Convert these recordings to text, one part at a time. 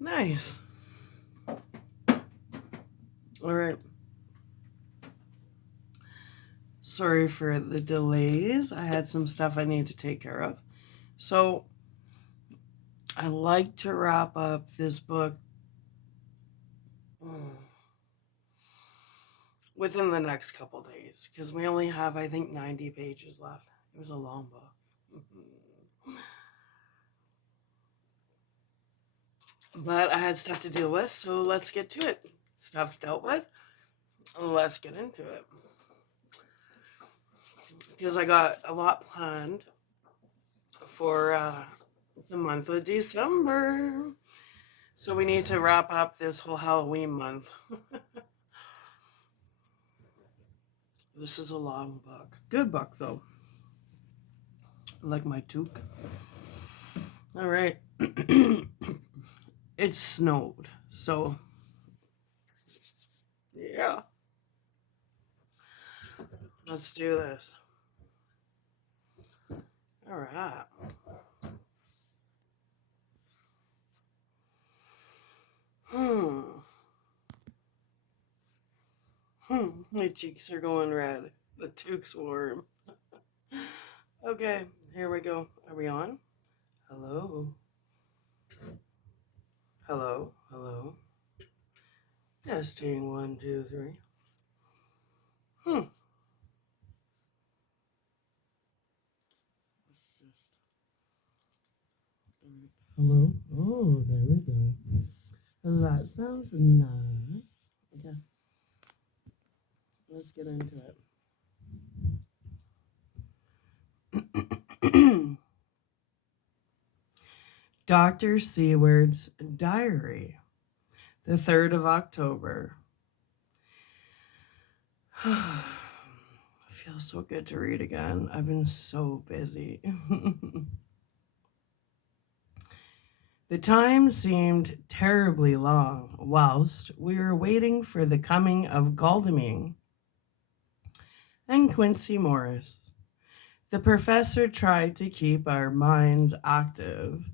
Nice. All right. Sorry for the delays. I had some stuff I need to take care of. So, I like to wrap up this book within the next couple days because we only have, I think, 90 pages left. It was a long book. But I had stuff to deal with, so let's get to it. Stuff dealt with, let's get into it. Because I got a lot planned for the month of December. So we need to wrap up this whole Halloween month. This is a long book. Good book, though. Like my toque. All right. It snowed, so yeah. Let's do this. All right. My cheeks are going red. The toque's warm. Okay, here we go. Are we on? Hello. Hello. Hello. Testing 1, 2, 3. Hello. Oh, there we go. That sounds nice. Okay. Let's get into it. Dr. Seward's Diary, the 3rd of October. It feels so good to read again. I've been so busy. The time seemed terribly long whilst we were waiting for the coming of Godalming and Quincy Morris. The professor tried to keep our minds active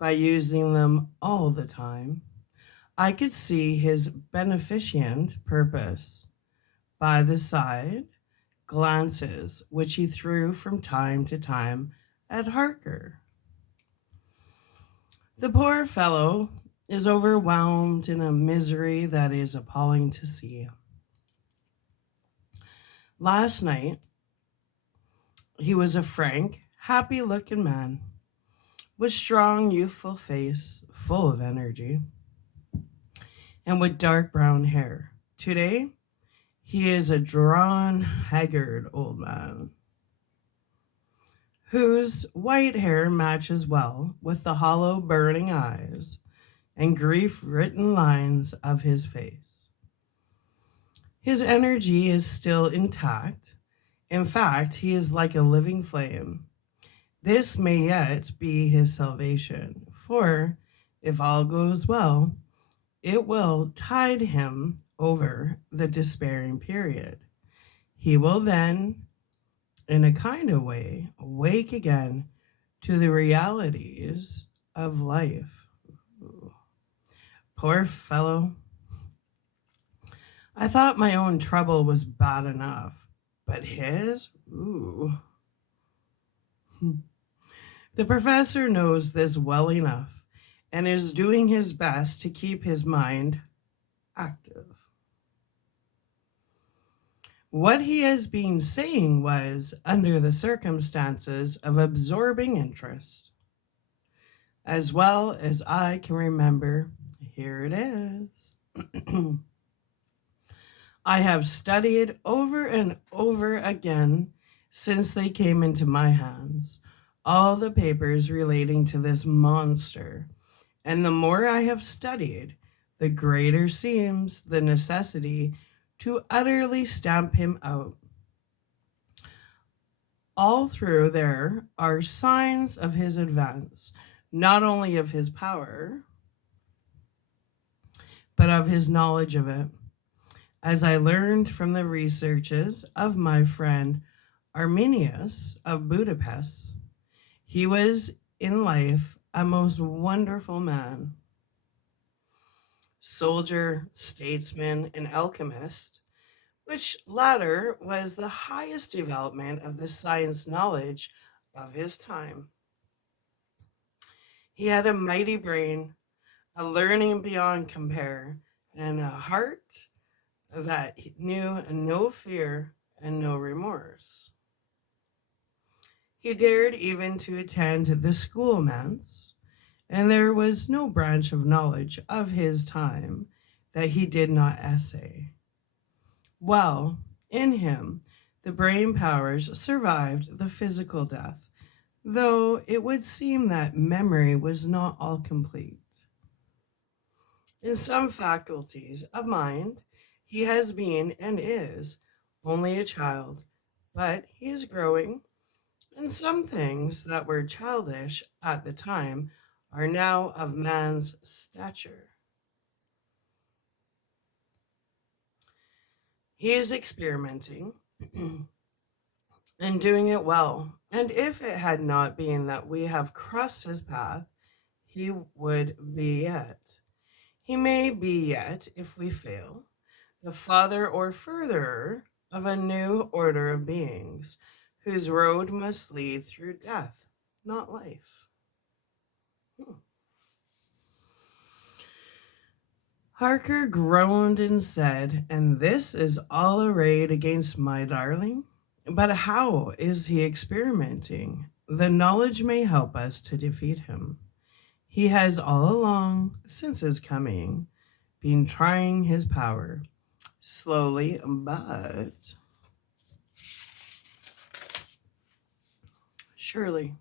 by using them all the time. I could see his beneficent purpose by the side glances which he threw from time to time at Harker. The poor fellow is overwhelmed in a misery that is appalling to see. Last night, he was a frank, happy-looking man, with strong, youthful face, full of energy, and with dark brown hair. Today, he is a drawn, haggard old man, whose white hair matches well with the hollow, burning eyes and grief-written lines of his face. His energy is still intact. In fact, he is like a living flame, This may yet be his salvation, for if all goes well, it will tide him over the despairing period. He will then, in a kind of way, wake again to the realities of life. Ooh, poor fellow. I thought my own trouble was bad enough, but his? Ooh. The professor knows this well enough and is doing his best to keep his mind active. What he has been saying was, under the circumstances, of absorbing interest. As well as I can remember, here it is. I have studied over and over again since they came into my hands all the papers relating to this monster, and the more I have studied, the greater seems the necessity to utterly stamp him out. All through there are signs of his advance, not only of his power, but of his knowledge of it. As I learned from the researches of my friend Arminius of Budapest, he was in life a most wonderful man, soldier, statesman, and alchemist, which latter was the highest development of the science knowledge of his time. He had a mighty brain, a learning beyond compare, and a heart that knew no fear and no remorse. He dared even to attend the schoolmanse, and there was no branch of knowledge of his time that he did not essay. Well, in him, the brain powers survived the physical death, though it would seem that memory was not all complete. In some faculties of mind, he has been and is only a child, but he is growing, and some things that were childish at the time are now of man's stature. He is experimenting and doing it well, and if it had not been that we have crossed his path, he would be yet. He may be yet, if we fail, the father or furtherer of a new order of beings, whose road must lead through death, not life. Hmm. Harker groaned and said, "And this is all arrayed against my darling? But how is he experimenting? The knowledge may help us to defeat him. He has all along, since his coming, been trying his power, slowly but surely.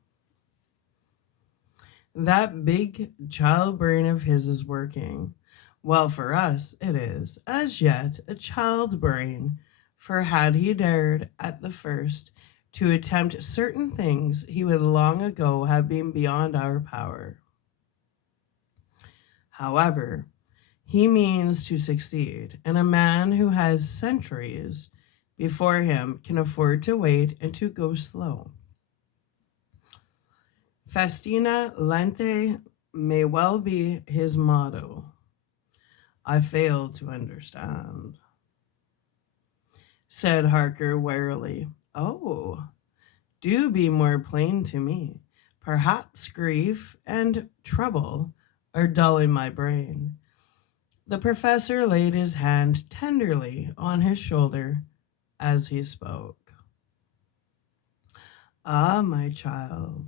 That big child brain of his is working. Well, for us, it is, as yet, a child brain, for had he dared, at the first, to attempt certain things, he would long ago have been beyond our power. However, he means to succeed, and a man who has centuries before him can afford to wait and to go slow. Festina lente may well be his motto. I fail to understand, said Harker warily. Oh, do be more plain to me. Perhaps grief and trouble are dulling my brain. The professor laid his hand tenderly on his shoulder as he spoke. Ah, my child,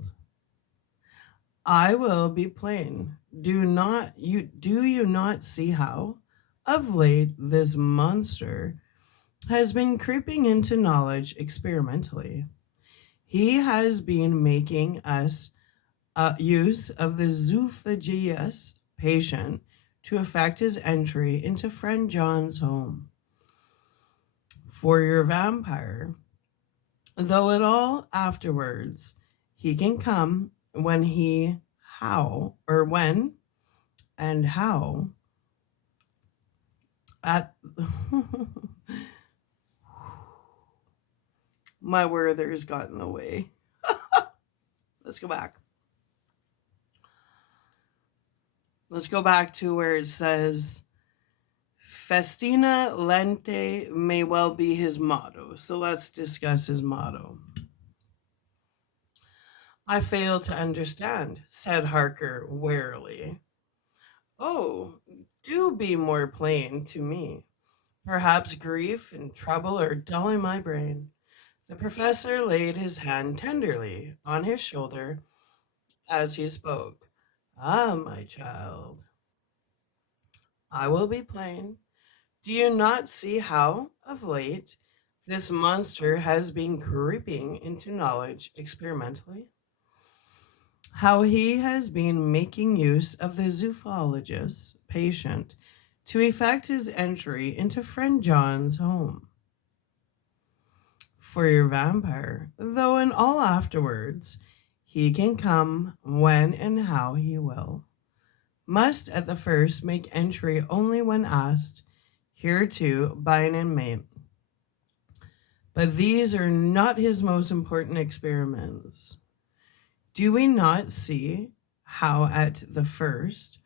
I will be plain. Do you not see how, of late, this monster has been creeping into knowledge experimentally? He has been making us use of the zoophagous patient to effect his entry into friend John's home. For your vampire, though it all afterwards He can come when he, how, or when and how at my Werther's got in the way. Let's go back. Let's go back to where it says Festina Lente may well be his motto. So let's discuss his motto. I fail to understand, said Harker wearily. Oh, do be more plain to me. Perhaps grief and trouble are dulling my brain. The professor laid his hand tenderly on his shoulder as he spoke. Ah, my child, I will be plain. Do you not see how, of late, this monster has been creeping into knowledge experimentally? How he has been making use of the zoologist's patient to effect his entry into friend John's home? For your vampire, though in all afterwards he can come when and how he will, must at the first make entry only when asked hereto by an inmate. But these are not his most important experiments. Do we not see how at the first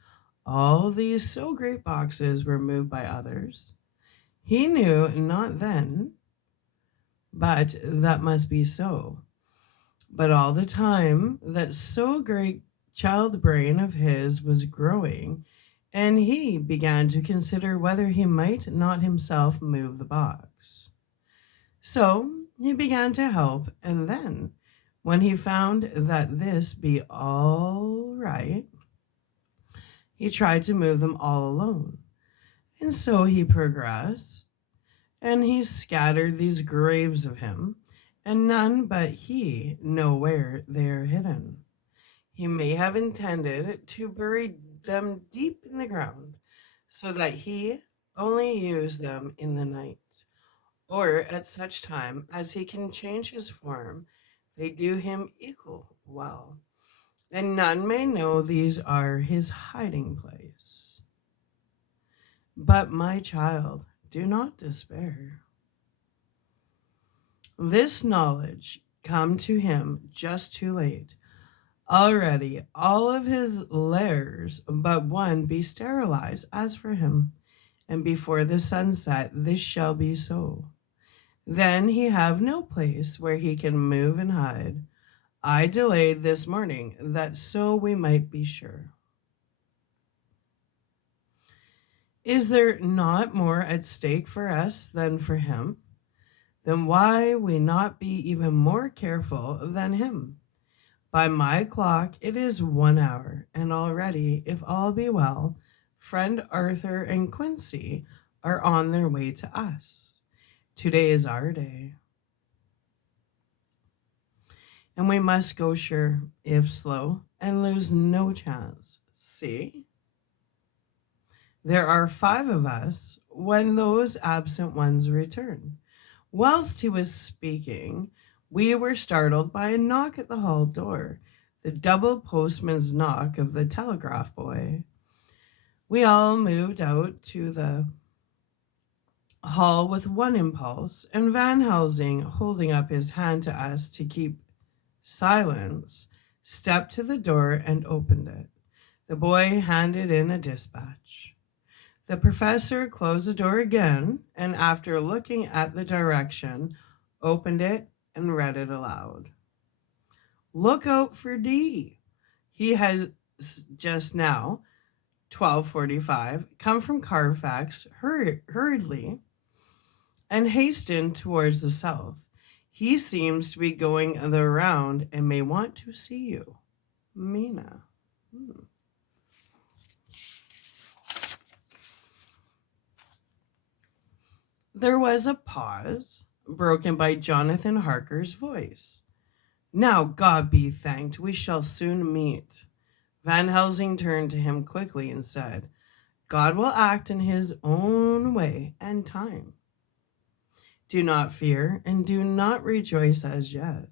all these so great boxes were moved by others? He knew not then, but that must be so. But all the time that so great child brain of his was growing, and he began to consider whether he might not himself move the box. So he began to help, and then, when he found that this be all right, he tried to move them all alone. And so he progressed, and he scattered these graves of him, and none but he know where they are hidden. He may have intended to bury them deep in the ground, so that he only use them in the night, or at such time as he can change his form, they do him equal well, and none may know these are his hiding place. But my child, do not despair. This knowledge come to him just too late. Already all of his lairs but one be sterilized as for him, and before the sunset this shall be so. Then he have no place where he can move and hide. I delayed this morning, that so we might be sure. Is there not more at stake for us than for him? Then why we not be even more careful than him? By my clock it is 1 hour, and already, if all be well, friend Arthur and Quincy are on their way to us. Today is our day. And we must go sure, if slow, and lose no chance. See? There are 5 of us when those absent ones return. Whilst he was speaking, we were startled by a knock at the hall door, the double postman's knock of the telegraph boy. We all moved out to the hall with one impulse, and Van Helsing, holding up his hand to us to keep silence, stepped to the door and opened it. The boy handed in a dispatch. The professor closed the door again, and after looking at the direction, opened it and read it aloud. Look out for D. He has just now, 12:45, come from Carfax hurriedly and hastened towards the south. He seems to be going the round and may want to see you. Mina. There was a pause, broken by Jonathan Harker's voice. Now, God be thanked, we shall soon meet. Van Helsing turned to him quickly and said, God will act in his own way and time. Do not fear, and do not rejoice as yet.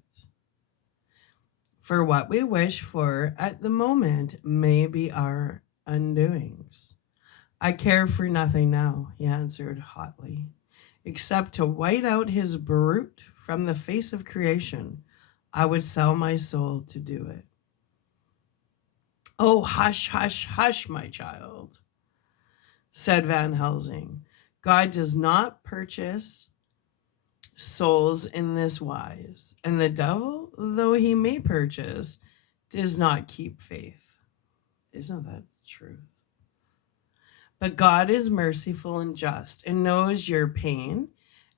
For what we wish for at the moment may be our undoings. I care for nothing now, he answered hotly, except to white out his brute from the face of creation. I would sell my soul to do it. Oh, hush, hush, hush, my child, said Van Helsing. God does not purchase souls in this wise, and the devil, though he may purchase, does not keep faith. Isn't that true? But God is merciful and just and knows your pain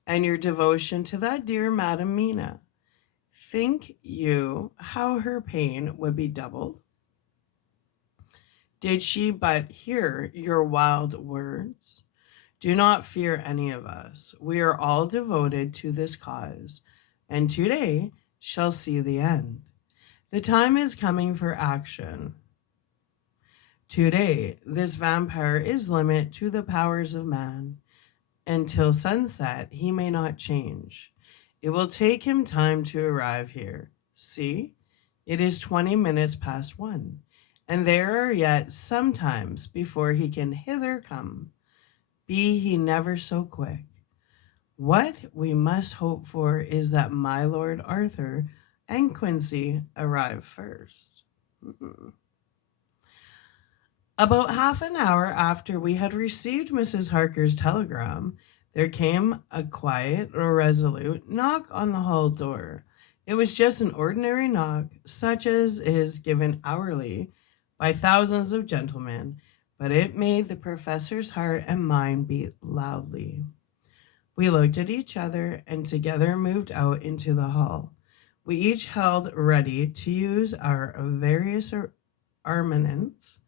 and your devotion to that dear Madam Mina. Think you how her pain would be doubled? Did she but hear your wild words? Do not fear any of us. We are all devoted to this cause, and today shall see the end. The time is coming for action. Today, this vampire is limit to the powers of man. Until sunset, he may not change. It will take him time to arrive here. See, it is 20 minutes past 1, and there are yet some times before he can hither come. Be he never so quick. What we must hope for is that my Lord Arthur and Quincy arrive first. About half an hour after we had received Mrs. Harker's telegram, there came a quiet, resolute knock on the hall door. It was just an ordinary knock, such as is given hourly by thousands of gentlemen, but it made the professor's heart and mine beat loudly. We looked at each other and together moved out into the hall. We each held ready to use our various armaments,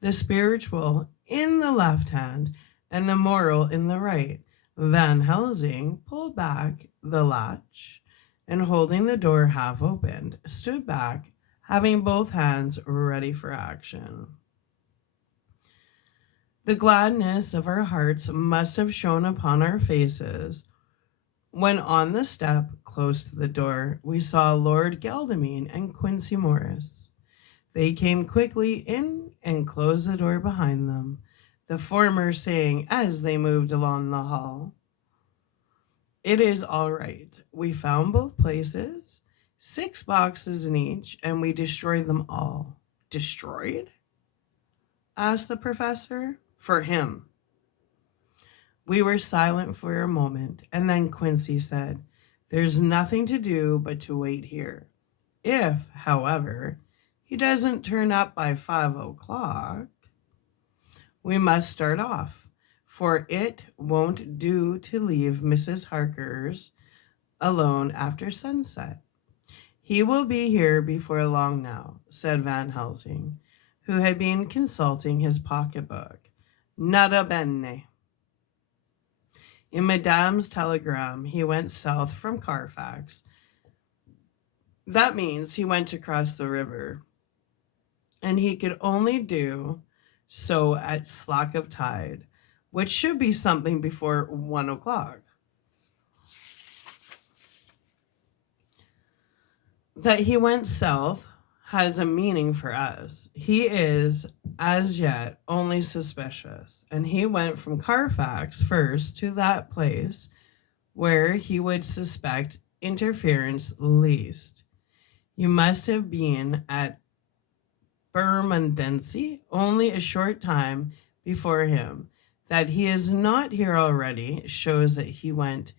the spiritual in the left hand and the moral in the right. Van Helsing pulled back the latch and, holding the door half opened, stood back, having both hands ready for action. The gladness of our hearts must have shone upon our faces when on the step close to the door we saw Lord Godalming and Quincy Morris. They came quickly in and closed the door behind them, the former saying as they moved along the hall, "It is all right. We found both places, 6 boxes in each, and we destroyed them all." "Destroyed?" asked the professor. "For him." We were silent for a moment, and then Quincy said, "There's nothing to do but to wait here. If, however, he doesn't turn up by 5 o'clock, we must start off, for it won't do to leave Mrs. Harker's alone after sunset." "He will be here before long now," said Van Helsing, who had been consulting his pocketbook. "Nota bene." In Madame's telegram, he went south from Carfax. That means he went across the river, and he could only do so at slack of tide, which should be something before 1 o'clock. That he went south has a meaning for us. He is, as yet, only suspicious, and he went from Carfax first to that place where he would suspect interference least. You must have been at Bermondsey only a short time before him. That he is not here already shows that he went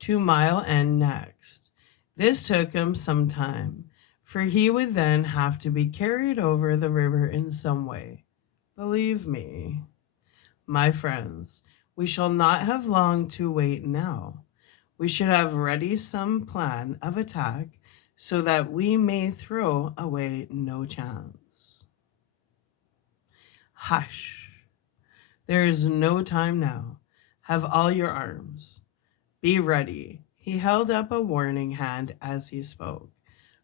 to Mile End next. This took him some time, for he would then have to be carried over the river in some way. Believe me, my friends, we shall not have long to wait now. We should have ready some plan of attack so that we may throw away no chance. Hush! There is no time now. Have all your arms. Be ready. He held up a warning hand as he spoke,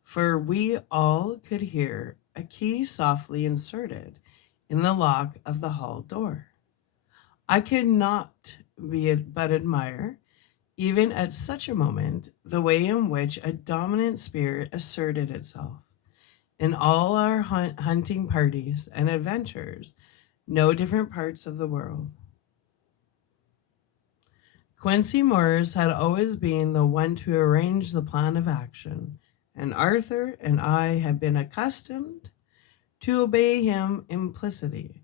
for we all could hear a key softly inserted in the lock of the hall door. I could not but admire, even at such a moment, the way in which a dominant spirit asserted itself. In all our hunting parties and adventures, no different parts of the world. Quincy Morris had always been the one to arrange the plan of action, and Arthur and I had been accustomed to obey him implicitly.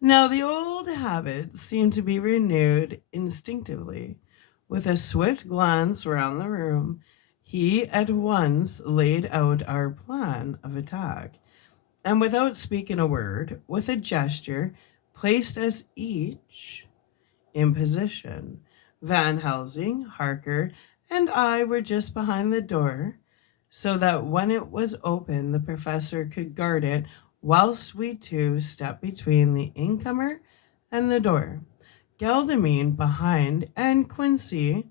Now the old habit seemed to be renewed instinctively. With a swift glance round the room, he at once laid out our plan of attack, and without speaking a word, with a gesture, placed us each in position. Van Helsing, Harker, and I were just behind the door, so that when it was open, the professor could guard it, whilst we two stepped between the incomer and the door. Geldermine behind and Quincy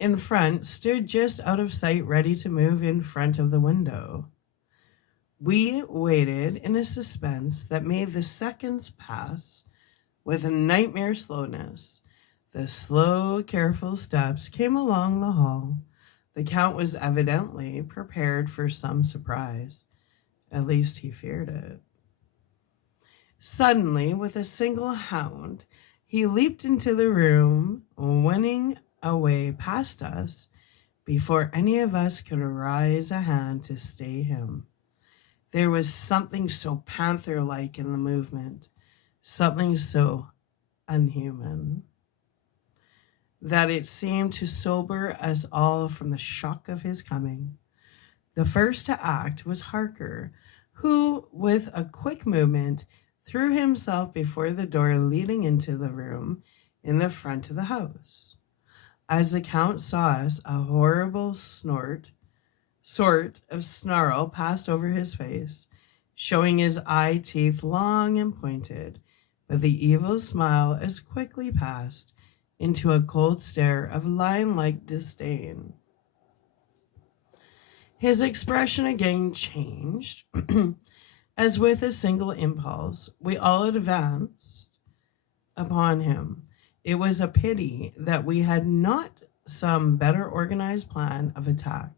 in front stood just out of sight, ready to move in front of the window. We waited in a suspense that made the seconds pass with a nightmare slowness. The slow, careful steps came along the hall. The Count was evidently prepared for some surprise. At least he feared it. Suddenly, with a single hound, he leaped into the room, winning away past us before any of us could raise a hand to stay him. There was something so panther-like in the movement, something so unhuman, that it seemed to sober us all from the shock of his coming. The first to act was Harker, who, with a quick movement, threw himself before the door leading into the room in the front of the house. As the Count saw us, a horrible sort of snarl passed over his face, showing his eye teeth long and pointed, but the evil smile as quickly passed into a cold stare of lion-like disdain. His expression again changed, as with a single impulse we all advanced upon him. It was a pity that we had not some better organized plan of attack,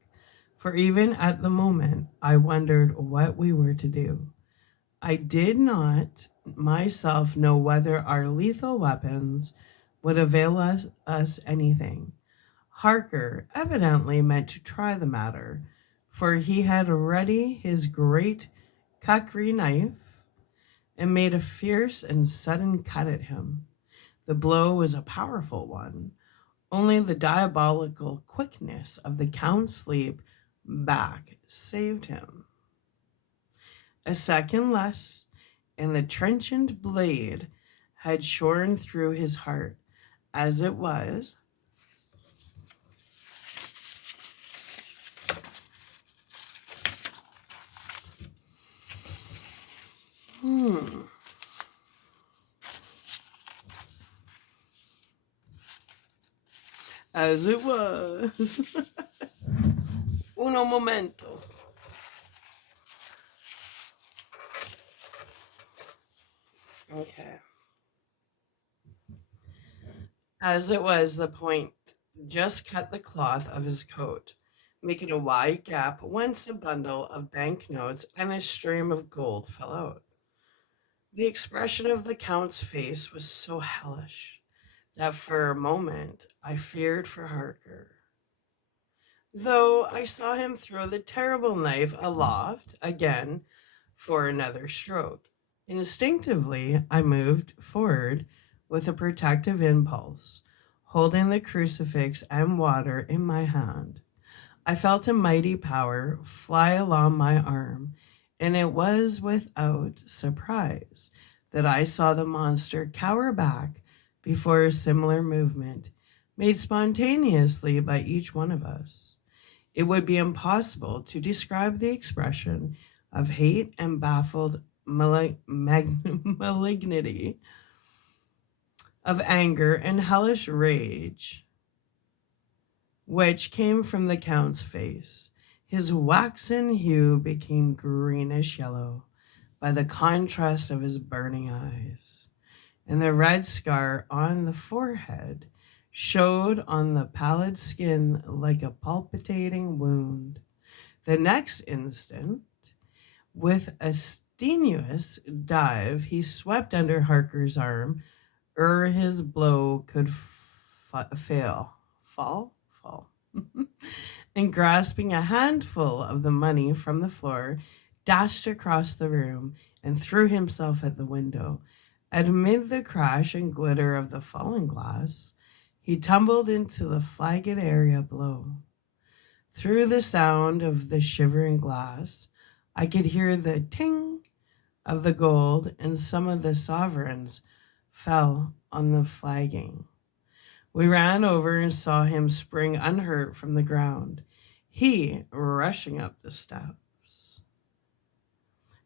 for even at the moment I wondered what we were to do. I did not myself know whether our lethal weapons would avail us anything. Harker evidently meant to try the matter, for he had ready his great kukri knife and made a fierce and sudden cut at him. The blow was a powerful one. Only the diabolical quickness of the Count's leap back saved him. A second less, and the trenchant blade had shorn through his heart. As it was, hmm, as it was. Uno momento. Okay. As it was, the point just cut the cloth of his coat, making a wide gap whence a bundle of banknotes and a stream of gold fell out. The expression of the Count's face was so hellish that for a moment I feared for Harker, though I saw him throw the terrible knife aloft again for another stroke. Instinctively, I moved forward with a protective impulse, holding the crucifix and water in my hand. I felt a mighty power fly along my arm, and it was without surprise that I saw the monster cower back before a similar movement, made spontaneously by each one of us. It would be impossible to describe the expression of hate and baffled malignity, of anger and hellish rage, which came from the Count's face. His waxen hue became greenish yellow by the contrast of his burning eyes, and the red scar on the forehead showed on the pallid skin like a palpitating wound. The next instant, with a strenuous dive, he swept under Harker's arm ere his blow could fail. Fall. And grasping a handful of the money from the floor, dashed across the room and threw himself at the window. Amid the crash and glitter of the falling glass, he tumbled into the flagged area below. Through the sound of the shivering glass, I could hear the ting of the gold, and some of the sovereigns fell on the flagging. We ran over and saw him spring unhurt from the ground, he rushing up the steps,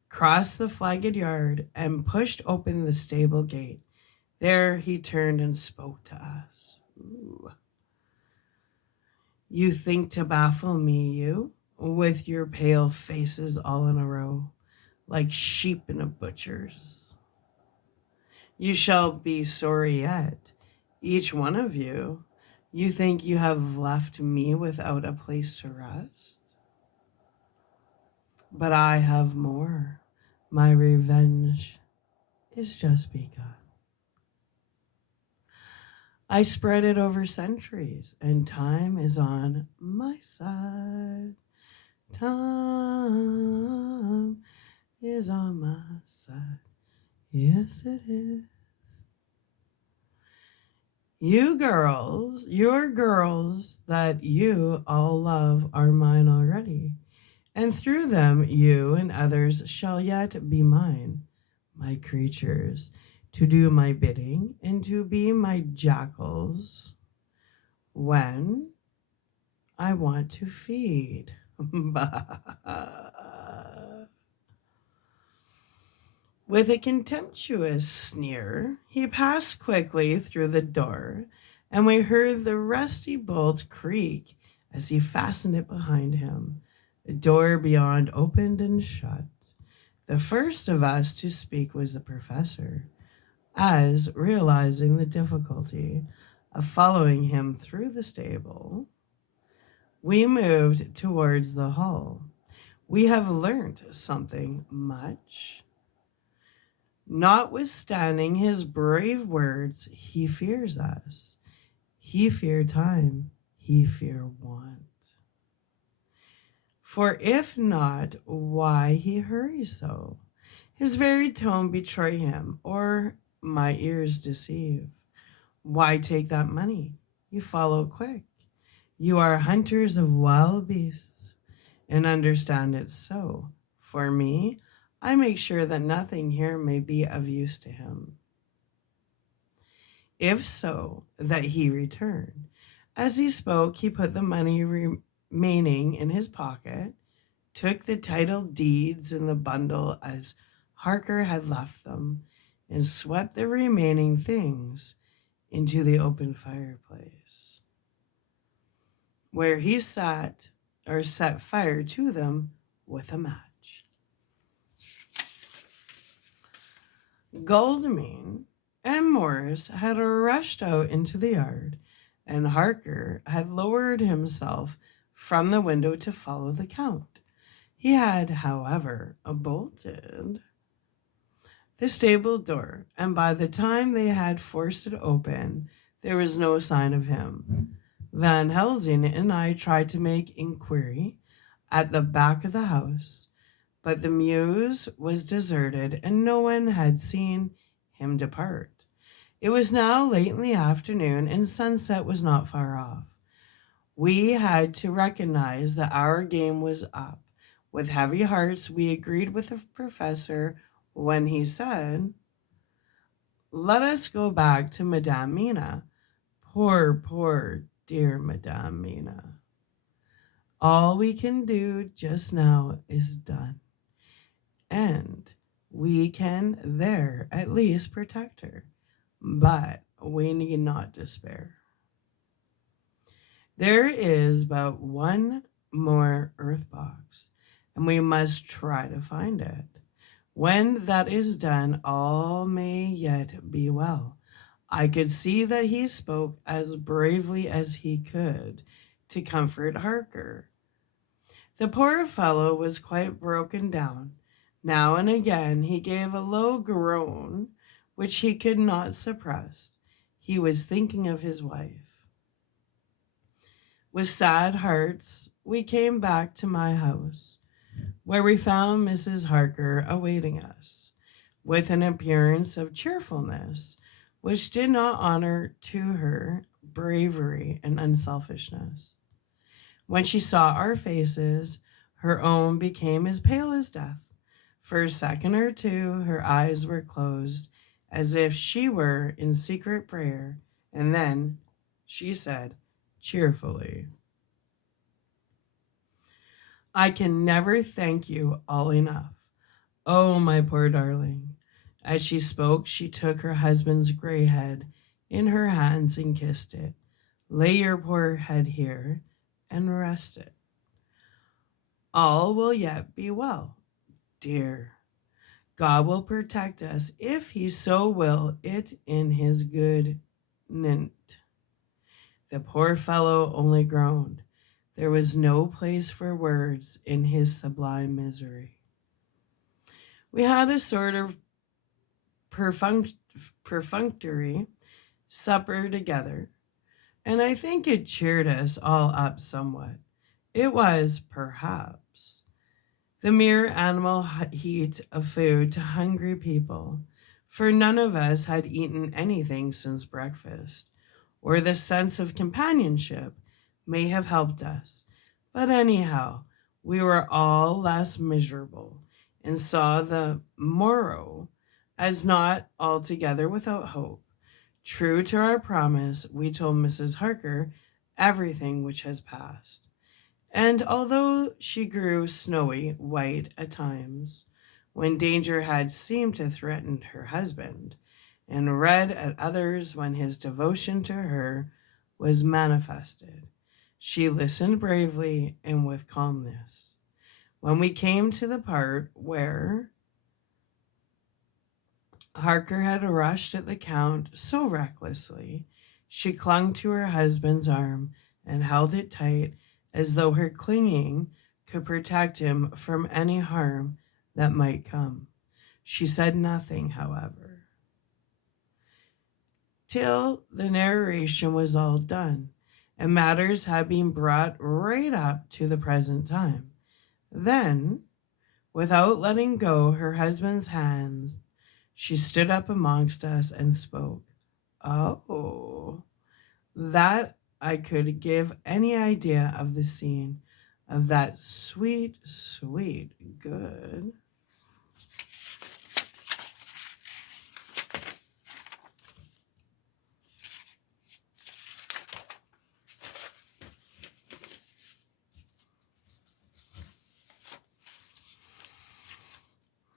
crossed the flagged yard, and pushed open the stable gate. There he turned and spoke to us. Ooh. You think to baffle me, you, with your pale faces all in a row, like sheep in a butcher's. You shall be sorry yet, each one of you. You think you have left me without a place to rest? But I have more. My revenge is just begun. I spread it over centuries, and time is on my side. Time is on my side. Yes, it is. You girls, your girls that you all love are mine already, and through them you and others shall yet be mine, my creatures, to do my bidding and to be my jackals when I want to feed. With a contemptuous sneer, he passed quickly through the door, and we heard the rusty bolt creak as he fastened it behind him. The door beyond opened and shut. The first of us to speak was the professor, as, realizing the difficulty of following him through the stable, we moved towards the hall. We have learnt something much. Notwithstanding his brave words, he fears us. He fear time. He fear want. For if not, why he hurries so? His very tone betray him, or my ears deceive. Why take that money? You follow quick. You are hunters of wild beasts, and understand it so. For me, I make sure that nothing here may be of use to him. If so, that he return. As he spoke, he put the money remaining in his pocket, took the title deeds in the bundle as Harker had left them, and swept the remaining things into the open fireplace, where he set fire to them with a match. Goldmine and Morris had rushed out into the yard, and Harker had lowered himself from the window to follow the Count. He had, however, bolted the stable door, and by the time they had forced it open, there was no sign of him. Van Helsing and I tried to make inquiry at the back of the house, but the mews was deserted, and no one had seen him depart. It was now late in the afternoon, and sunset was not far off. We had to recognize that our game was up. With heavy hearts, we agreed with the professor when he said, "Let us go back to Madame Mina. Poor, dear Madame Mina. All we can do just now is done, and we can there at least protect her. But we need not despair. There is but one more earth box, and we must try to find it. When that is done, all may yet be well. I could see that he spoke as bravely as he could to comfort Harker. The poor fellow was quite broken down. Now and again he gave a low groan which he could not suppress. He was thinking of his wife. With sad hearts, we came back to my house, where we found Mrs. Harker awaiting us, with an appearance of cheerfulness which did not honor to her bravery and unselfishness. When she saw our faces, her own became as pale as death. For a second or two, her eyes were closed, as if she were in secret prayer, and then she said cheerfully, "I can never thank you all enough. Oh, my poor darling." As she spoke, she took her husband's gray head in her hands and kissed it. "Lay your poor head here and rest it. All will yet be well, dear. God will protect us if he so will it in his good nint." The poor fellow only groaned. There was no place for words in his sublime misery. We had a sort of perfunctory supper together, and I think it cheered us all up somewhat. It was, perhaps, the mere animal heat of food to hungry people, for none of us had eaten anything since breakfast, or the sense of companionship may have helped us. But anyhow, we were all less miserable and saw the morrow as not altogether without hope. True to our promise, we told Mrs. Harker everything which has passed. And although she grew snowy white at times, when danger had seemed to threaten her husband, and red at others when his devotion to her was manifested, she listened bravely and with calmness. When we came to the part where Harker had rushed at the Count so recklessly, she clung to her husband's arm and held it tight, as though her clinging could protect him from any harm that might come. She said nothing, however, till the narration was all done, and matters had been brought right up to the present time. Then, without letting go her husband's hands, she stood up amongst us and spoke. "Oh, that I could give any idea of the scene, of that sweet, sweet good."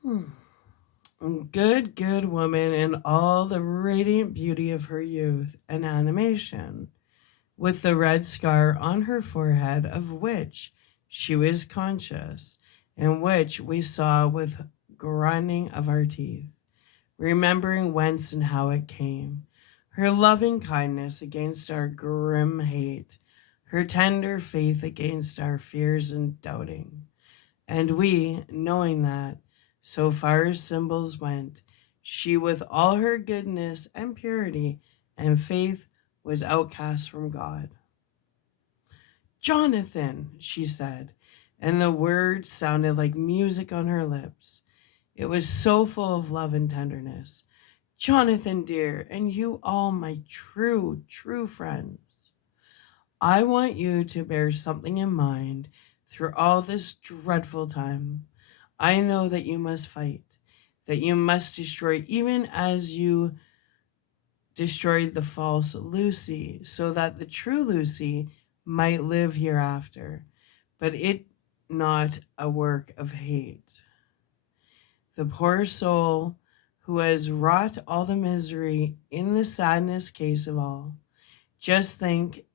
Hmm. Good, good woman in all the radiant beauty of her youth and animation, with the red scar on her forehead of which she was conscious, and which we saw with grinding of our teeth, remembering whence and how it came, her loving kindness against our grim hate, her tender faith against our fears and doubting. And we, knowing that, so far as symbols went, she with all her goodness and purity and faith was outcast from God. "Jonathan," she said, and the words sounded like music on her lips. It was so full of love and tenderness. "Jonathan, dear, and you all my true, true friends, I want you to bear something in mind through all this dreadful time. I know that you must fight, that you must destroy, even as you destroyed the false Lucy, so that the true Lucy might live hereafter, but it not a work of hate. The poor soul who has wrought all the misery in the saddest case of all. Just think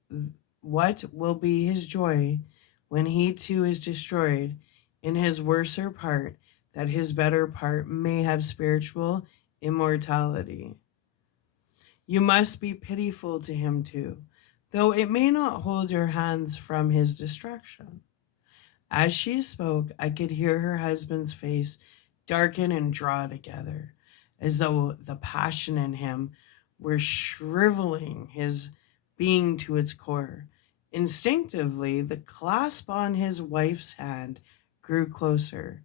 what will be his joy when he too is destroyed in his worser part, that his better part may have spiritual immortality. You must be pitiful to him too, though it may not hold your hands from his destruction. As she spoke, I could hear her husband's face darken and draw together, as though the passion in him were shriveling his being to its core. Instinctively, the clasp on his wife's hand grew closer,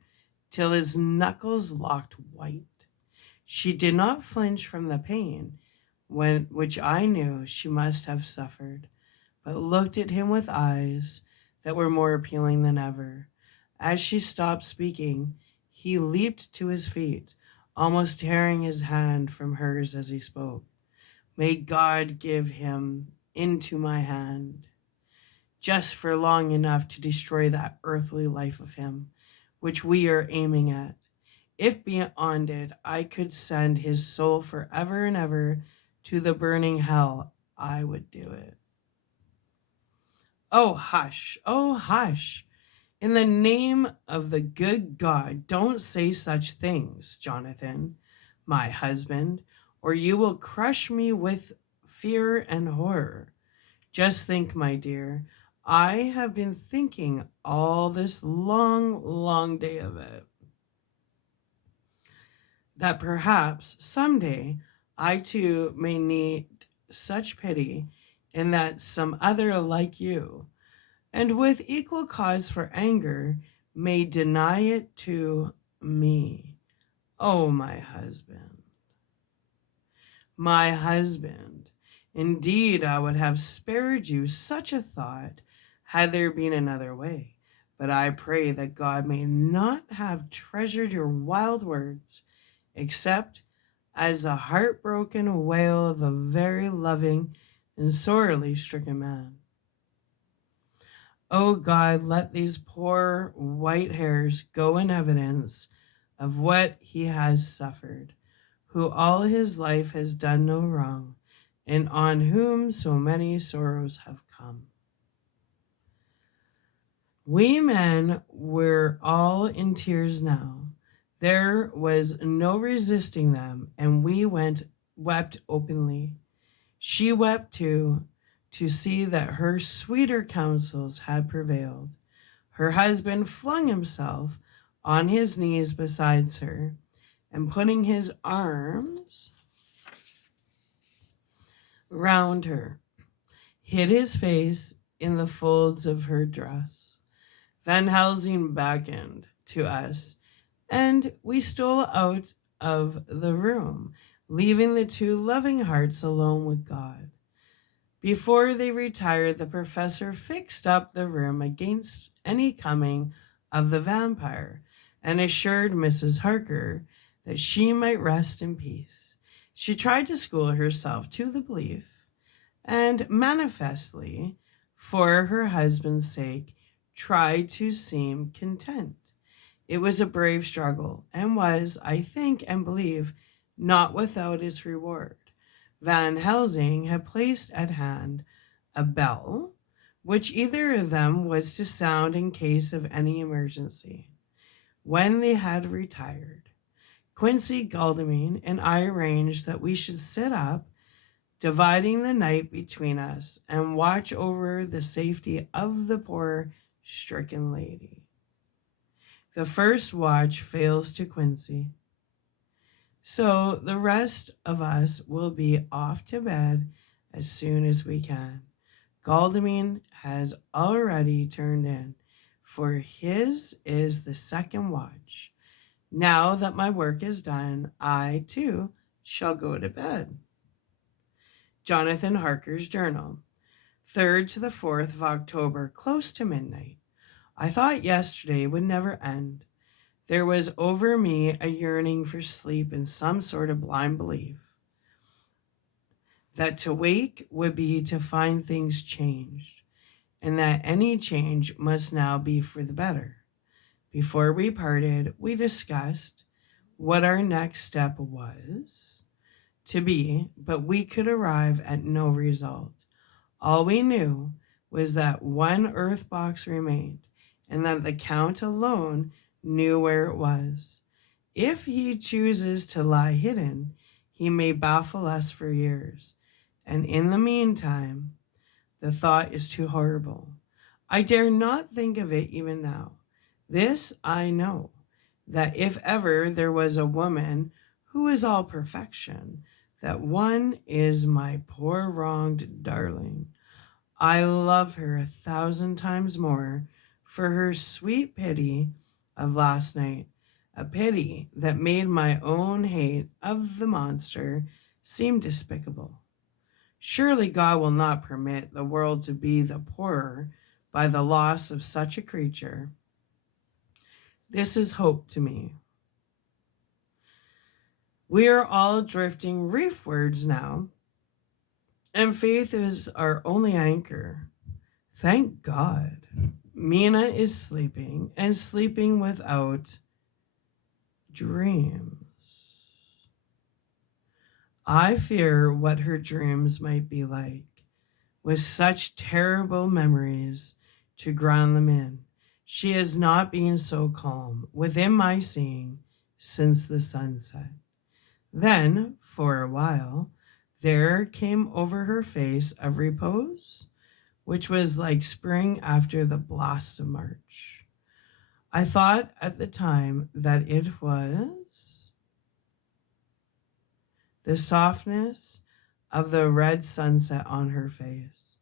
till his knuckles locked white. She did not flinch from the pain, which I knew she must have suffered, but looked at him with eyes that were more appealing than ever. As she stopped speaking, he leaped to his feet, almost tearing his hand from hers as he spoke. May God give him into my hand, just for long enough to destroy that earthly life of him, which we are aiming at. If beyond it I could send his soul forever and ever to the burning hell, I would do it. Oh, hush! Oh, hush! In the name of the good God, don't say such things, Jonathan, my husband, or you will crush me with fear and horror. Just think, my dear, I have been thinking all this long, long day of it, that perhaps some day I too may need such pity, and that some other like you, and with equal cause for anger, may deny it to me. Oh, my husband, indeed I would have spared you such a thought had there been another way. But I pray that God may not have treasured your wild words, except as the heartbroken wail of a very loving and sorely stricken man. O God, let these poor white hairs go in evidence of what he has suffered, who all his life has done no wrong, and on whom so many sorrows have come. We men were all in tears now. There was no resisting them, and we wept openly. She wept too, to see that her sweeter counsels had prevailed. Her husband flung himself on his knees beside her, and putting his arms round her, hid his face in the folds of her dress. Van Helsing beckoned to us, and we stole out of the room, leaving the two loving hearts alone with God. Before they retired, the professor fixed up the room against any coming of the vampire, and assured Mrs. Harker that she might rest in peace. She tried to school herself to the belief, and manifestly, for her husband's sake, tried to seem content. It was a brave struggle, and was, I think and believe, not without its reward. Van Helsing had placed at hand a bell, which either of them was to sound in case of any emergency. When they had retired, Quincy Godalming and I arranged that we should sit up, dividing the night between us, and watch over the safety of the poor stricken lady. The first watch fails to Quincy, so the rest of us will be off to bed as soon as we can. Godalming has already turned in, for his is the second watch. Now that my work is done, I too shall go to bed. Jonathan Harker's Journal, 3rd to the 4th of October, close to midnight. I thought yesterday would never end. There was over me a yearning for sleep and some sort of blind belief that to wake would be to find things changed, and that any change must now be for the better. Before we parted, we discussed what our next step was to be, but we could arrive at no result. All we knew was that one earth box remained, and that the Count alone knew where it was. If he chooses to lie hidden, He may baffle us for years, and in the meantime, the thought is too horrible. I dare not think of it even now. This I know, that if ever there was a woman who is all perfection, that one is my poor wronged darling. I love her 1,000 times more for her sweet pity of last night, a pity that made my own hate of the monster seem despicable. Surely God will not permit the world to be the poorer by the loss of such a creature. This is hope to me. We are all drifting reefwards now, and faith is our only anchor. Thank God. Mina is sleeping, and sleeping without dreams. I fear what her dreams might be like, with such terrible memories to ground them in. She has not been so calm within my seeing since the sunset. Then, for a while, there came over her face a repose, which was like spring after the blast of March. I thought at the time that it was the softness of the red sunset on her face,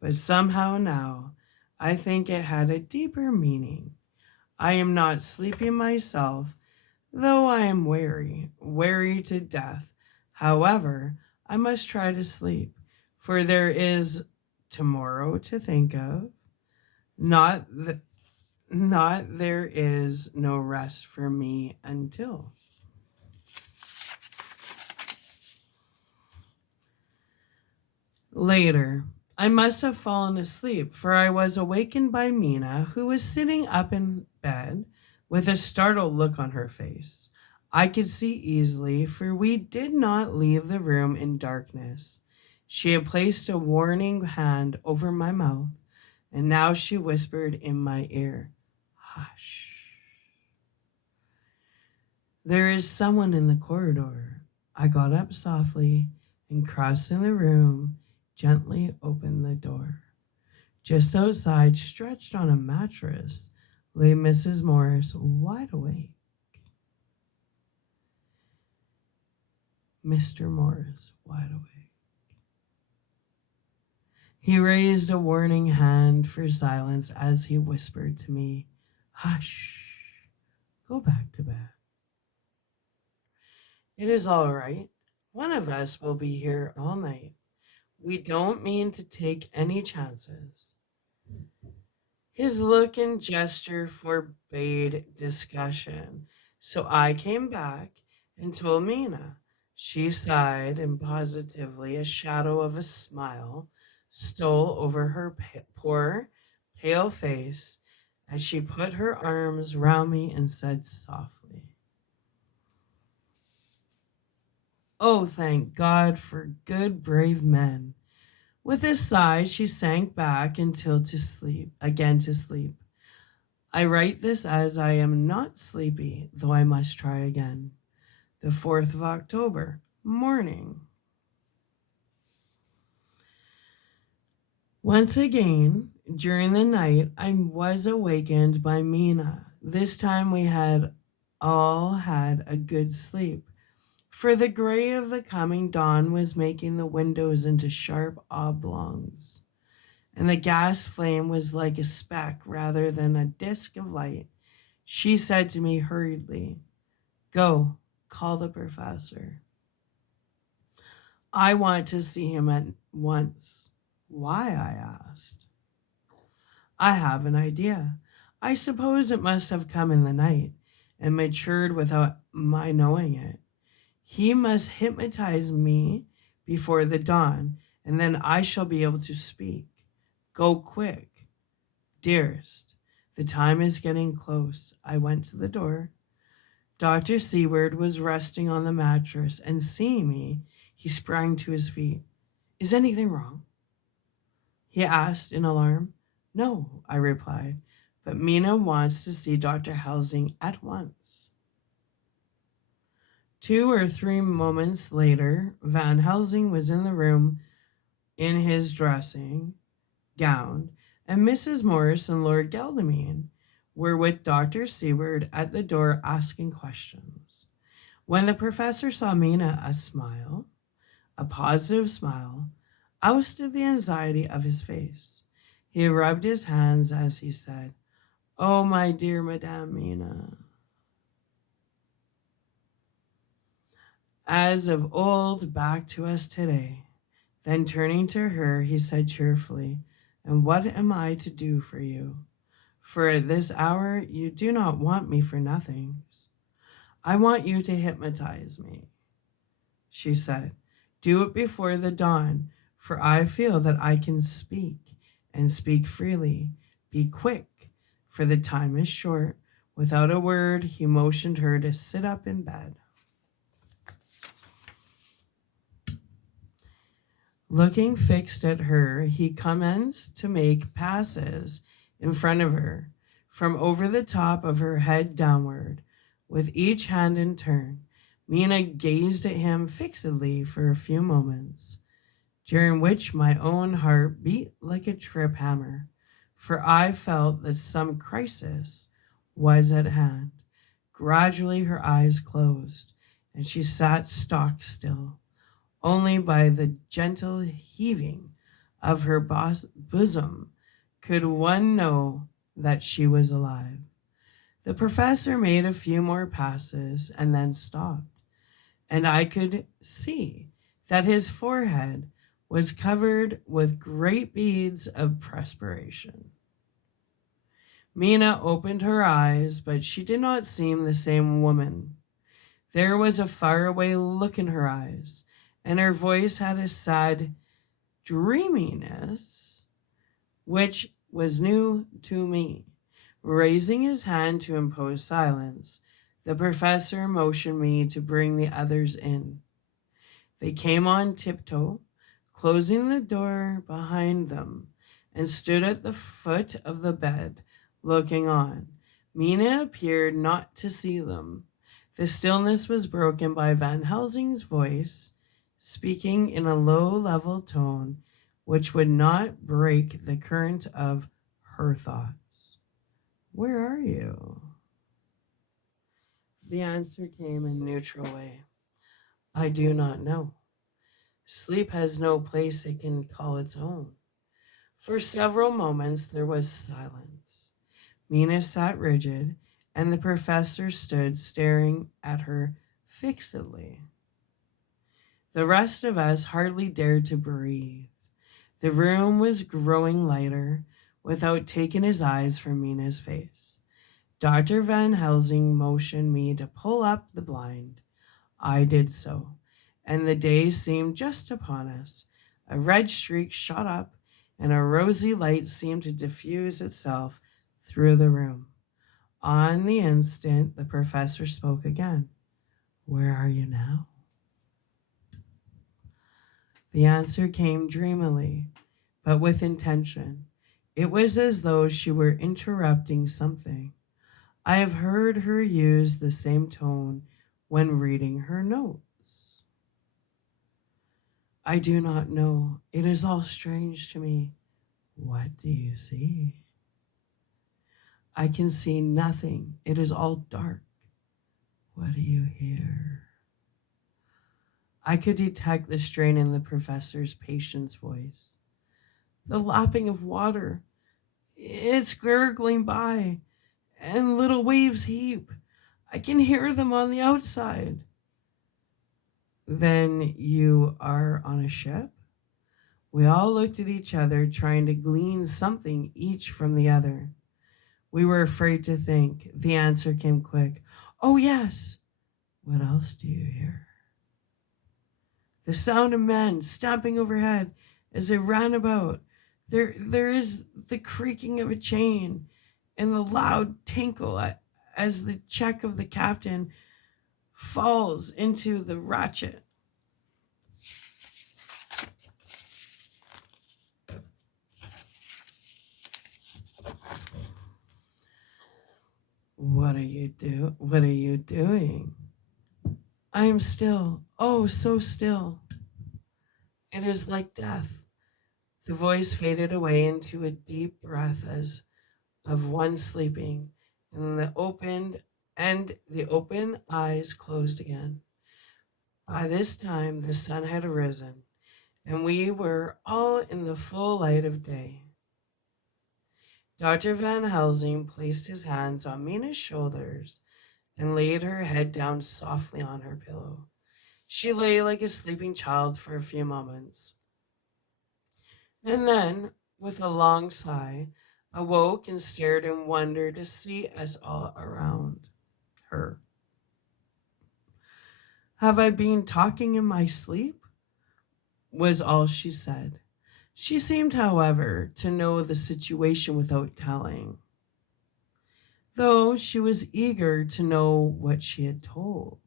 but somehow now I think it had a deeper meaning. I am not sleepy myself, though I am weary, weary to death. However, I must try to sleep, for there is tomorrow to think of. Not th- Not there is no rest for me until. Later, I must have fallen asleep, for I was awakened by Mina, who was sitting up in bed with a startled look on her face. I could see easily, for we did not leave the room in darkness. She had placed a warning hand over my mouth, and now she whispered in my ear, "Hush. There is someone in the corridor." I got up softly and crossing the room, gently opened the door. Just outside, stretched on a mattress, lay Mrs. Morris, wide awake. Mr. Morris, wide awake. He raised a warning hand for silence as he whispered to me, "Hush, go back to bed. It is all right. One of us will be here all night. We don't mean to take any chances." His look and gesture forbade discussion, so I came back and told Mina. She sighed, and positively a shadow of a smile stole over her poor, pale face as she put her arms round me and said softly, "Oh, thank God for good, brave men." With a sigh, she sank back until to sleep, again to sleep. I write this as I am not sleepy, though I must try again. The 4th of October, morning. Once again, during the night, I was awakened by Mina. This time we had all had a good sleep, for the gray of the coming dawn was making the windows into sharp oblongs, and the gas flame was like a speck rather than a disk of light. She said to me hurriedly, "Go, call the professor. I want to see him at once." "Why?" I asked. "I have an idea. I suppose it must have come in the night and matured without my knowing it. He must hypnotize me before the dawn, and then I shall be able to speak. Go quick, dearest. The time is getting close." I went to the door. Dr. Seward was resting on the mattress, and seeing me, he sprang to his feet. "Is anything wrong?" he asked in alarm. "No," I replied, "but Mina wants to see Dr. Helsing at once." 2 or 3 moments later, Van Helsing was in the room in his dressing gown, and Mrs. Morris and Lord Godalming were with Dr. Seward at the door asking questions. When the professor saw Mina, a positive smile, ousted the anxiety of his face. He rubbed his hands as he said, "Oh, my dear Madame Mina." As of old, back to us today. Then turning to her, he said cheerfully, "And what am I to do for you? For at this hour you do not want me for nothings. I want you to hypnotize me." She said, "Do it before the dawn, for I feel that I can speak, and speak freely. Be quick, for the time is short." Without a word, he motioned her to sit up in bed. Looking fixed at her, he commenced to make passes in front of her, from over the top of her head downward, with each hand in turn. Mina gazed at him fixedly for a few moments, during which my own heart beat like a trip hammer, for I felt that some crisis was at hand. Gradually her eyes closed, and she sat stock still. Only by the gentle heaving of her bosom could one know that she was alive. The professor made a few more passes and then stopped, and I could see that his forehead was covered with great beads of perspiration. Mina opened her eyes, but she did not seem the same woman. There was a faraway look in her eyes, and her voice had a sad dreaminess which was new to me. Raising his hand to impose silence, the professor motioned me to bring the others in. They came on tiptoe, closing the door behind them, and stood at the foot of the bed, looking on. Mina appeared not to see them. The stillness was broken by Van Helsing's voice, speaking in a low, level tone which would not break the current of her thoughts. "Where are you?" The answer came in a neutral way. "I do not know. Sleep has no place it can call its own." For several moments there was silence. Mina sat rigid, and the professor stood staring at her fixedly. The rest of us hardly dared to breathe. The room was growing lighter without taking his eyes from Mina's face. Dr. Van Helsing motioned me to pull up the blind. I did so, and the day seemed just upon us. A red streak shot up, and a rosy light seemed to diffuse itself through the room. On the instant, the professor spoke again. "Where are you now?" The answer came dreamily, but with intention. It was as though she were interrupting something. I have heard her use the same tone when reading her notes. "I do not know. It is all strange to me." "What do you see?" "I can see nothing. It is all dark." "What do you hear?" I could detect the strain in the professor's patient's voice. "The lapping of water. It's gurgling by, and little waves heap. I can hear them on the outside." "Then you are on a ship?" We all looked at each other, trying to glean something each from the other. We were afraid to think. The answer came quick. "Oh, yes." "What else do you hear?" "The sound of men stamping overhead as they ran about. There is the creaking of a chain, and the loud tinkle as the check of the captain falls into the ratchet." What are you doing?" I am still, oh, so still. It is like death. The voice faded away into a deep breath as of one sleeping, and the open eyes closed again. By this time the sun had arisen, and we were all in the full light of day. Dr. Van Helsing placed his hands on Mina's shoulders and laid her head down softly on her pillow. She lay like a sleeping child for a few moments, and then, with a long sigh, awoke and stared in wonder to see us all around her. Have I been talking in my sleep? Was all she said. She seemed, however, to know the situation without telling, though she was eager to know what she had told.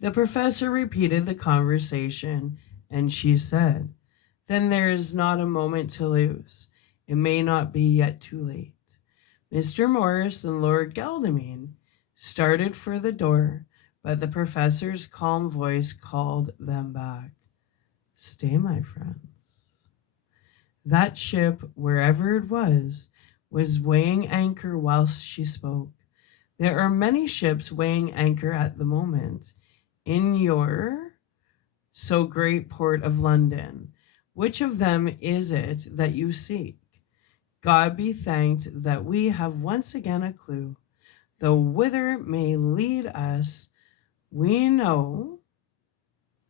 The professor repeated the conversation, and she said, "Then there is not a moment to lose. It may not be yet too late." Mr. Morris and Lord Godalming started for the door, but the professor's calm voice called them back. "Stay, my friends." That ship, wherever it was weighing anchor whilst she spoke. There are many ships weighing anchor at the moment in your so great port of London. Which of them is it that you seek? God be thanked that we have once again a clue, though whither it may lead us, we know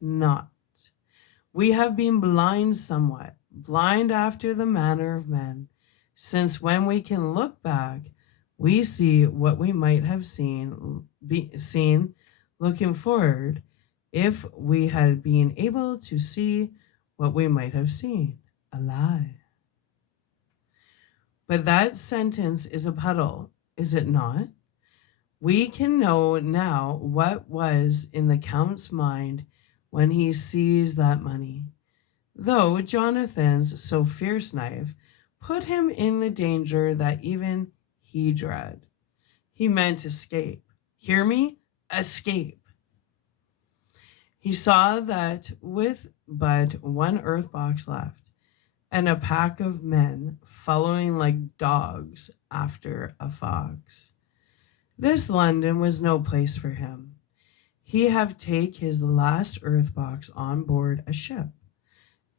not. We have been blind somewhat, blind after the manner of men, since when we can look back, we see what we might have seen looking forward, if we had been able to see what we might have seen. A lie. But that sentence is a puddle, is it not? We can know now what was in the Count's mind when he seized that money, though Jonathan's so fierce knife put him in the danger that even he dread. He meant escape. Hear me? Escape. He saw that with but one earth box left, and a pack of men following like dogs after a fox, this London was no place for him. He have take his last earth box on board a ship,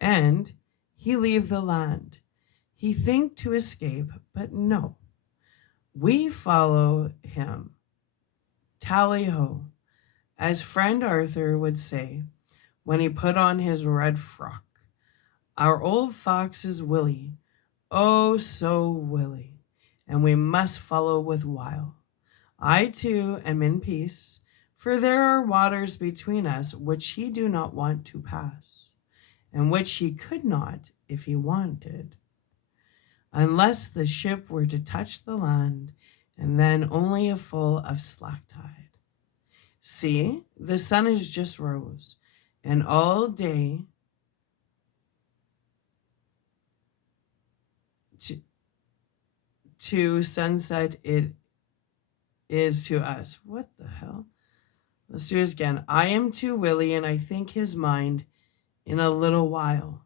and he leave the land. He think to escape, but no. We follow him. Tally ho, as friend Arthur would say when he put on his red frock. Our old fox is Willie, oh so Willie, and we must follow with wile. I too am in peace, for there are waters between us which he do not want to pass, and which he could not if he wanted, unless the ship were to touch the land, and then only a full of slack tide. See, the sun is just rose, and all day to sunset it is to us. What the hell? Let's do this again. I am to Willie, and I think his mind in a little while.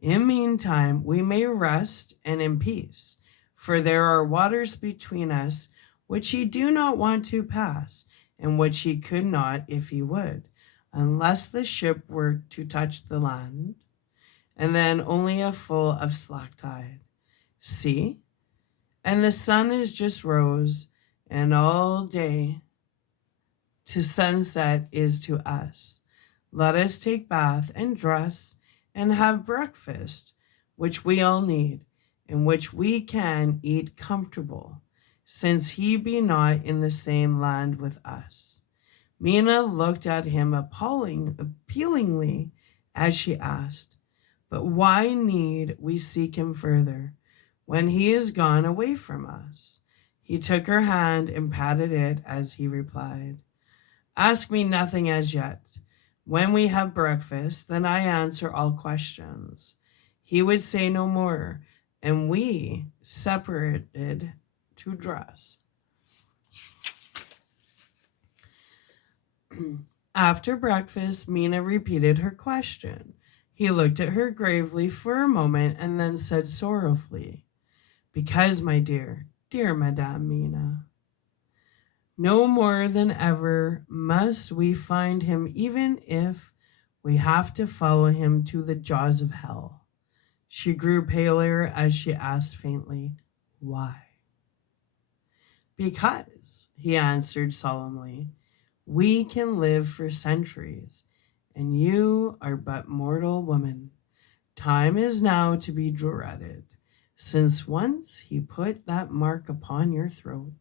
In meantime, we may rest and in peace, for there are waters between us which he do not want to pass, and which he could not if he would, unless the ship were to touch the land, and then only a full of slack tide. See? And the sun is just rose, and all day to sunset is to us. Let us take bath and dress and have breakfast, which we all need, and which we can eat comfortable, since he be not in the same land with us. Mina looked at him appealingly as she asked, "But why need we seek him further, when he is gone away from us?" He took her hand and patted it as he replied, "Ask me nothing as yet. When we have breakfast, then I answer all questions." He would say no more, and we separated to dress. After breakfast, Mina repeated her question. He looked at her gravely for a moment and then said sorrowfully, "Because, my dear, dear Madame Mina, no more than ever must we find him, even if we have to follow him to the jaws of hell." She grew paler as she asked faintly, "Why?" "Because," he answered solemnly, "we can live for centuries, and you are but mortal woman. Time is now to be dreaded, since once he put that mark upon your throat.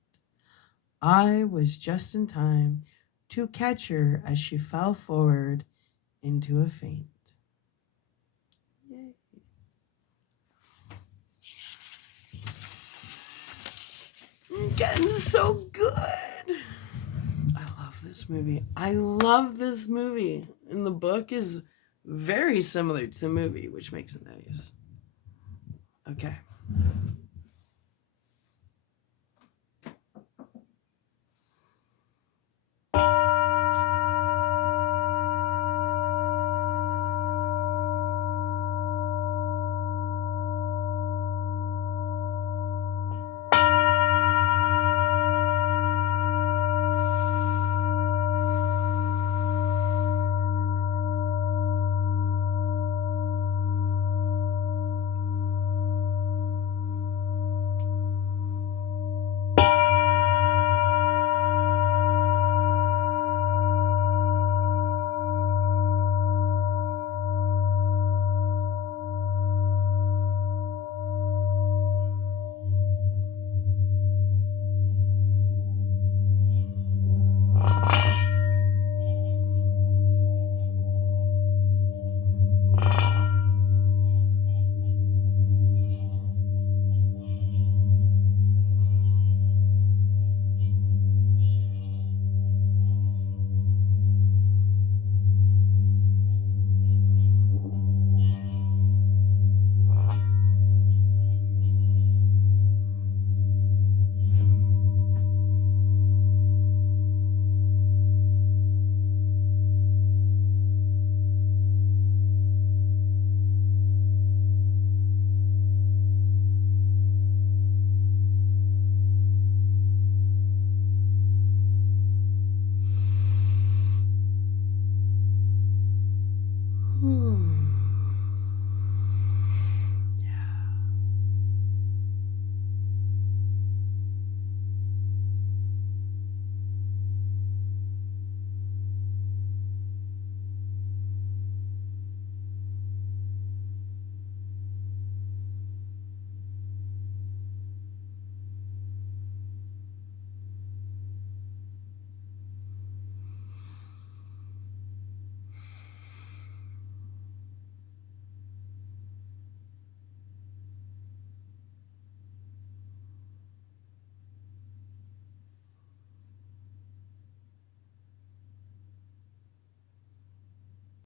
I was just in time to catch her as she fell forward into a faint." Yay. Getting so good. I love this movie. I love this movie. And the book is very similar to the movie, which makes it nice. Okay.